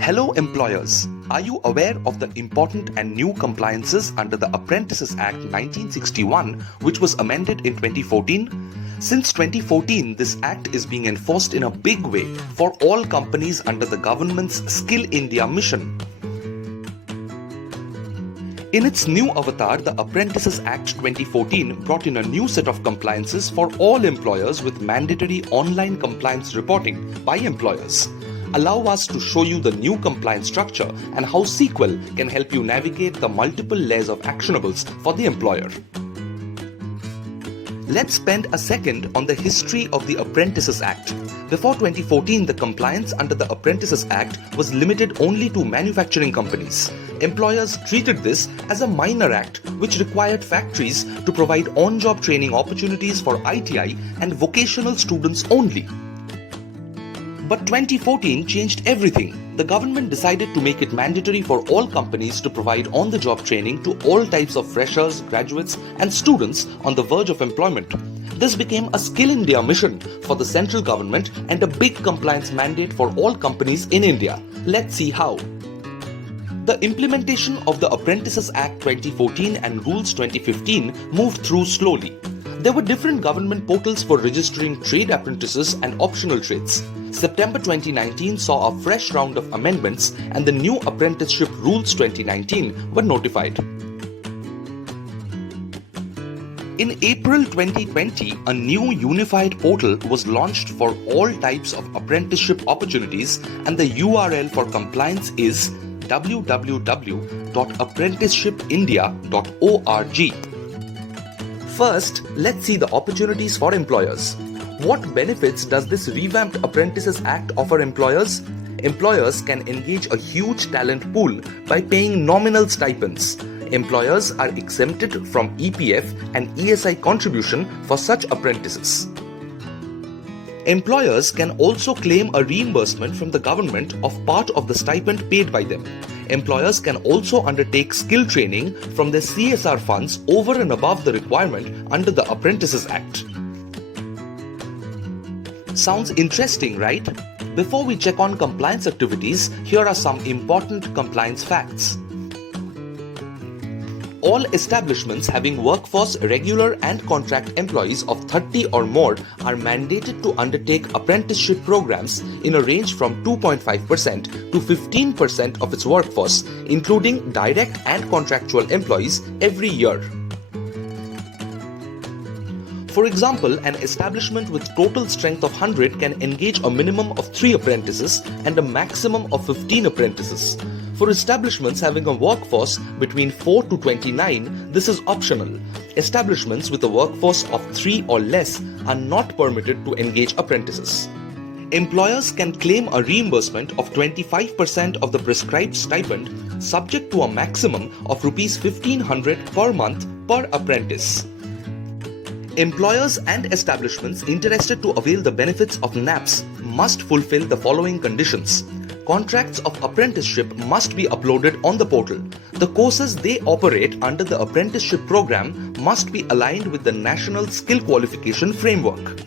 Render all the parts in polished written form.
Hello employers, are you aware of the important and new compliances under the Apprentices Act 1961 which was amended in 2014? Since 2014, this act is being enforced in a big way for all companies under the government's Skill India mission. In its new avatar, the Apprentices Act 2014 brought in a new set of compliances for all employers with mandatory online compliance reporting by employers. Allow us to show you the new compliance structure and how C-Quel can help you navigate the multiple layers of actionables for the employer. Let's spend a second on the history of the Apprentices Act. Before 2014, the compliance under the Apprentices Act was limited only to manufacturing companies. Employers treated this as a minor act which required factories to provide on-job training opportunities for ITI and vocational students only. But 2014 changed everything. The government decided to make it mandatory for all companies to provide on-the-job training to all types of freshers, graduates, and students on the verge of employment. This became a Skill India mission for the central government and a big compliance mandate for all companies in India. Let's see how. The implementation of the Apprentices Act 2014 and Rules 2015 moved through slowly. There were different government portals for registering trade apprentices and optional trades. September 2019 saw a fresh round of amendments and the new Apprenticeship Rules 2019 were notified. In April 2020, a new unified portal was launched for all types of apprenticeship opportunities, and the URL for compliance is www.apprenticeshipindia.org. First, let's see the opportunities for employers. What benefits does this revamped Apprentices Act offer employers? Employers can engage a huge talent pool by paying nominal stipends. Employers are exempted from EPF and ESI contribution for such apprentices. Employers can also claim a reimbursement from the government of part of the stipend paid by them. Employers can also undertake skill training from their CSR funds over and above the requirement under the Apprentices Act. Sounds interesting, right? Before we check on compliance activities, here are some important compliance facts. All establishments having workforce regular and contract employees of 30 or more are mandated to undertake apprenticeship programs in a range from 2.5% to 15% of its workforce, including direct and contractual employees, every year. For example, an establishment with total strength of 100 can engage a minimum of 3 apprentices and a maximum of 15 apprentices. For establishments having a workforce between 4 to 29, this is optional. Establishments with a workforce of 3 or less are not permitted to engage apprentices. Employers can claim a reimbursement of 25% of the prescribed stipend, subject to a maximum of Rs 1,500 per month per apprentice. Employers and establishments interested to avail the benefits of NAPS must fulfill the following conditions. Contracts of apprenticeship must be uploaded on the portal. The courses they operate under the apprenticeship program must be aligned with the National Skill Qualification Framework.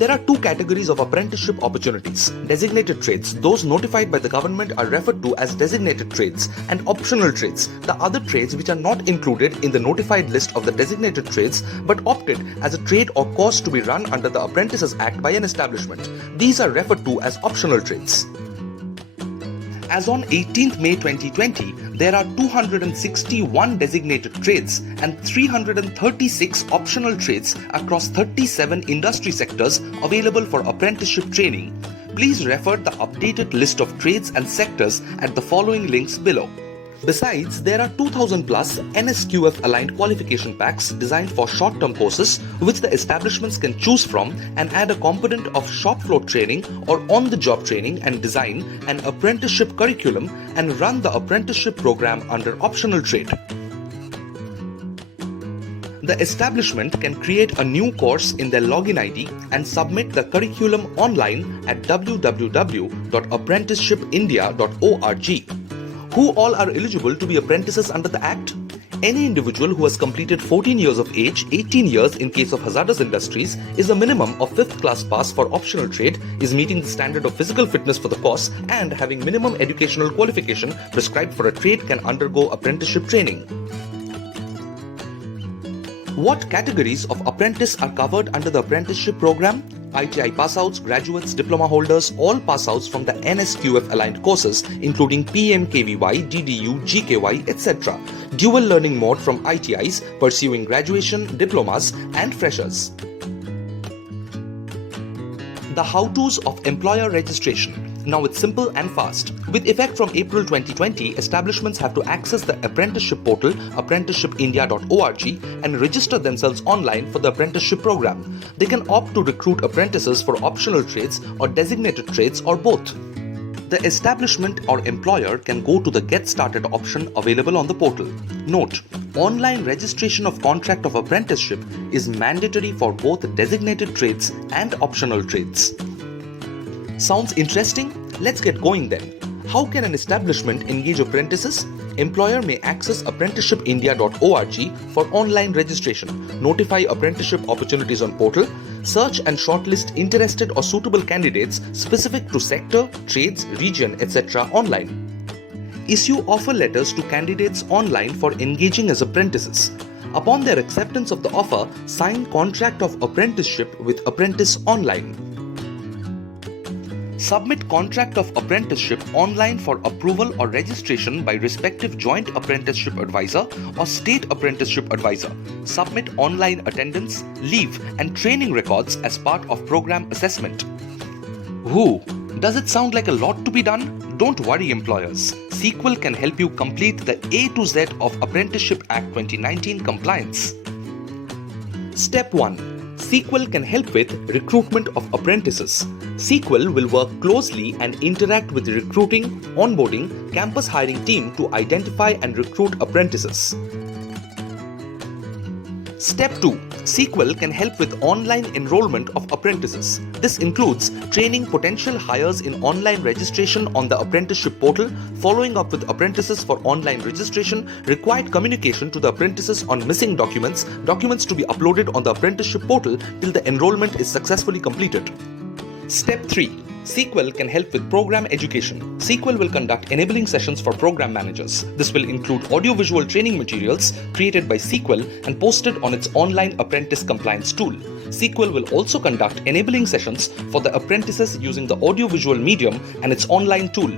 There are 2 categories of apprenticeship opportunities. Designated trades, those notified by the government, are referred to as designated trades, and optional trades, the other trades which are not included in the notified list of the designated trades but opted as a trade or course to be run under the Apprentices Act by an establishment. These are referred to as optional trades. As on 18th May 2020, there are 261 designated trades and 336 optional trades across 37 industry sectors available for apprenticeship training. Please refer the updated list of trades and sectors at the following links below. Besides, there are 2,000 plus NSQF aligned qualification packs designed for short-term courses which the establishments can choose from and add a component of shop floor training or on-the-job training and design an apprenticeship curriculum and run the apprenticeship program under optional trade. The establishment can create a new course in their login ID and submit the curriculum online at www.apprenticeshipindia.org. Who all are eligible to be apprentices under the Act? Any individual who has completed 14 years of age, 18 years in case of hazardous industries, is a minimum of 5th class pass for optional trade, is meeting the standard of physical fitness for the course, and having minimum educational qualification prescribed for a trade can undergo apprenticeship training. What categories of apprentice are covered under the apprenticeship program? ITI pass-outs, graduates, diploma holders, all pass-outs from the NSQF aligned courses including PMKVY, DDU, GKY, etc. Dual learning mode from ITIs pursuing graduation, diplomas and freshers. The how-tos of employer registration. Now it's simple and fast. With effect from April 2020, establishments have to access the apprenticeship portal apprenticeshipindia.org and register themselves online for the apprenticeship program. They can opt to recruit apprentices for optional trades or designated trades or both. The establishment or employer can go to the Get Started option available on the portal. Note, online registration of contract of apprenticeship is mandatory for both designated trades and optional trades. Sounds interesting? Let's get going then. How can an establishment engage apprentices? Employer may access apprenticeshipindia.org for online registration, notify apprenticeship opportunities on portal, search and shortlist interested or suitable candidates specific to sector, trades, region, etc. online. Issue offer letters to candidates online for engaging as apprentices. Upon their acceptance of the offer, sign contract of apprenticeship with Apprentice Online. Submit contract of apprenticeship online for approval or registration by respective joint apprenticeship advisor or state apprenticeship advisor. Submit online attendance, leave and training records as part of program assessment. Whew, does it sound like a lot to be done? Don't worry employers. C-Quel can help you complete the A to Z of Apprenticeship Act 2019 compliance. Step 1. C-Quel can help with recruitment of apprentices. C-Quel will work closely and interact with the recruiting, onboarding, campus hiring team to identify and recruit apprentices. Step 2. C-Quel can help with online enrollment of apprentices. This includes training potential hires in online registration on the apprenticeship portal, following up with apprentices for online registration, required communication to the apprentices on missing documents to be uploaded on the apprenticeship portal till the enrollment is successfully completed. Step 3. C-Quel can help with program education. C-Quel will conduct enabling sessions for program managers. This will include audiovisual training materials created by C-Quel and posted on its online apprentice compliance tool. C-Quel will also conduct enabling sessions for the apprentices using the audiovisual medium and its online tool.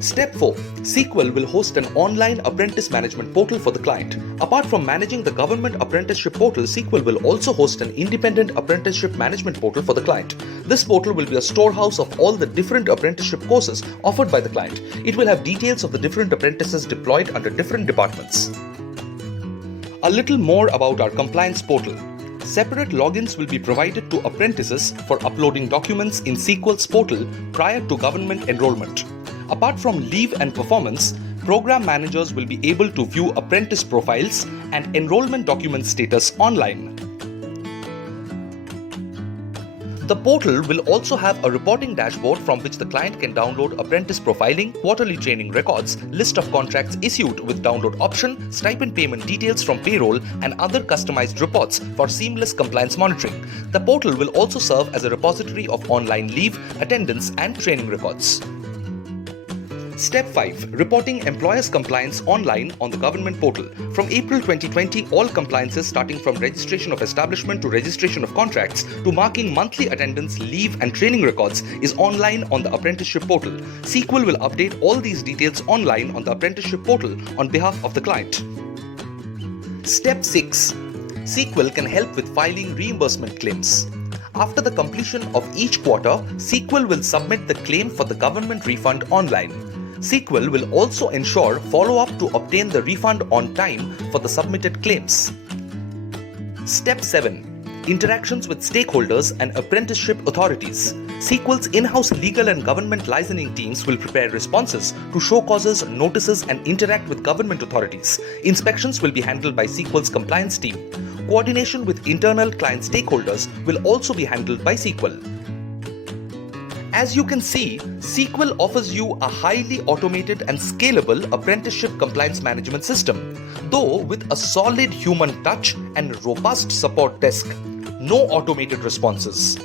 Step 4. C-Quel will host an online apprentice management portal for the client. Apart from managing the government apprenticeship portal, C-Quel will also host an independent apprenticeship management portal for the client. This portal will be a storehouse of all the different apprenticeship courses offered by the client. It will have details of the different apprentices deployed under different departments. A little more about our compliance portal. Separate logins will be provided to apprentices for uploading documents in C-Quel's portal prior to government enrollment. Apart from leave and performance, program managers will be able to view apprentice profiles and enrollment document status online. The portal will also have a reporting dashboard from which the client can download apprentice profiling, quarterly training records, list of contracts issued with download option, stipend payment details from payroll, and other customized reports for seamless compliance monitoring. The portal will also serve as a repository of online leave, attendance, and training records. Step 5. Reporting employers' compliance online on the government portal. From April 2020, all compliances starting from registration of establishment to registration of contracts to marking monthly attendance, leave and training records is online on the apprenticeship portal. C-Quel will update all these details online on the apprenticeship portal on behalf of the client. Step 6. C-Quel can help with filing reimbursement claims. After the completion of each quarter, C-Quel will submit the claim for the government refund online. C-Quel will also ensure follow-up to obtain the refund on time for the submitted claims. Step 7. Interactions with stakeholders and apprenticeship authorities. C-Quel's in-house legal and government licensing teams will prepare responses to show causes, notices and interact with government authorities. Inspections will be handled by C-Quel's compliance team. Coordination with internal client stakeholders will also be handled by C-Quel. As you can see, C-Quel offers you a highly automated and scalable apprenticeship compliance management system, though with a solid human touch and robust support desk. No automated responses.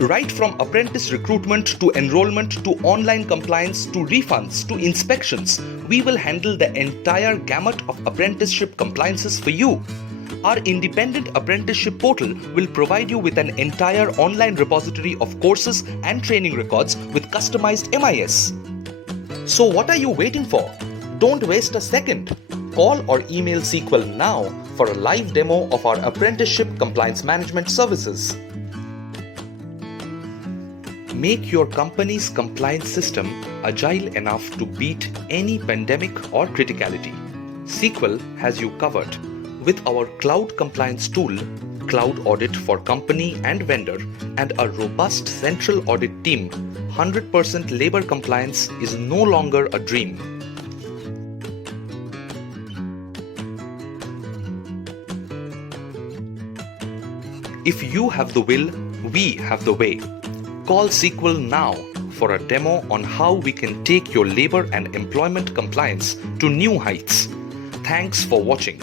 Right from apprentice recruitment to enrollment to online compliance to refunds to inspections, we will handle the entire gamut of apprenticeship compliances for you. Our independent apprenticeship portal will provide you with an entire online repository of courses and training records with customized MIS. So what are you waiting for? Don't waste a second. Call or email C-Quel now for a live demo of our apprenticeship compliance management services. Make your company's compliance system agile enough to beat any pandemic or criticality. C-Quel has you covered. With our cloud compliance tool, Cloud Audit for company and vendor, and a robust central audit team, 100% labor compliance is no longer a dream. If you have the will, we have the way. Call C-Quel now for a demo on how we can take your labor and employment compliance to new heights. Thanks for watching.